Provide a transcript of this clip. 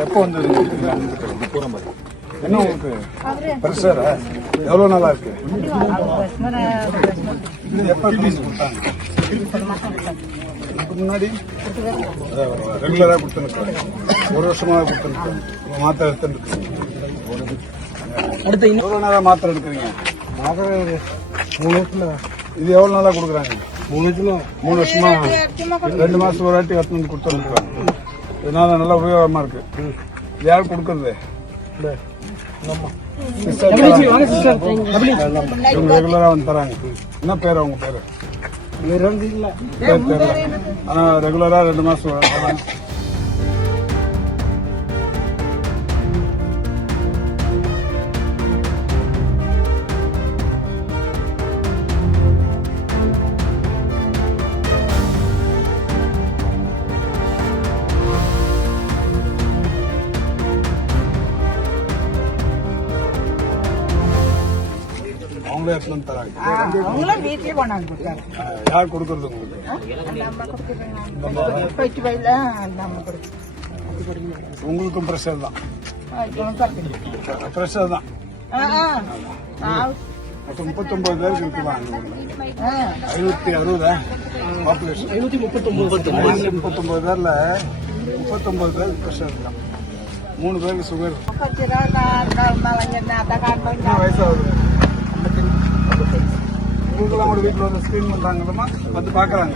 எப்போ வந்தது என்ன உங்களுக்கு பிரஷரா எவ்வளோ நாளா இருக்கு இது எப்போ கொடுத்தாங்க இதுக்கு முன்னாடி ரெகுலராக கொடுத்துருக்காங்க ஒரு வருஷமாக கொடுத்துருக்காங்க மாத்திரை எடுத்துருக்கீங்க எவ்வளோ நாளாக மாத்திரை எடுக்கிறீங்க மாத்திரை 3 வருஷம் இது எவ்வளோ நாளாக கொடுக்குறாங்க 3 வருஷமா 2 மாதம் ஒரு வாட்டி எடுத்து வந்து கொடுத்துருக்காங்க இதனால நல்லா உபயோகமாக இருக்கு யார் கொடுக்குறது ரெகுலரா வந்து தராங்க என்ன பேரு அவங்க பேரு தெரியல ஆனா ரெகுலரா 2 மாசம் அவங்களே எடுத்து வந்து தராங்க யார் கொடுக்கறது உங்களுக்கும் ப்ரெஷர் தான் ப்ரெஷர் தான் மொத்தம் 39 பேருக்கு இருக்குதான் 560 பாப்புலேஷன் 539 பேர்ல 39 பேருக்கு ப்ரெஷர் தான் 3 பேருக்கு சுகர் வயசாகுது உங்களுக்கெல்லாம் கூட வீட்டில் வந்து ஸ்கிரீன் பண்றாங்கம்மா வந்து பாக்குறாங்க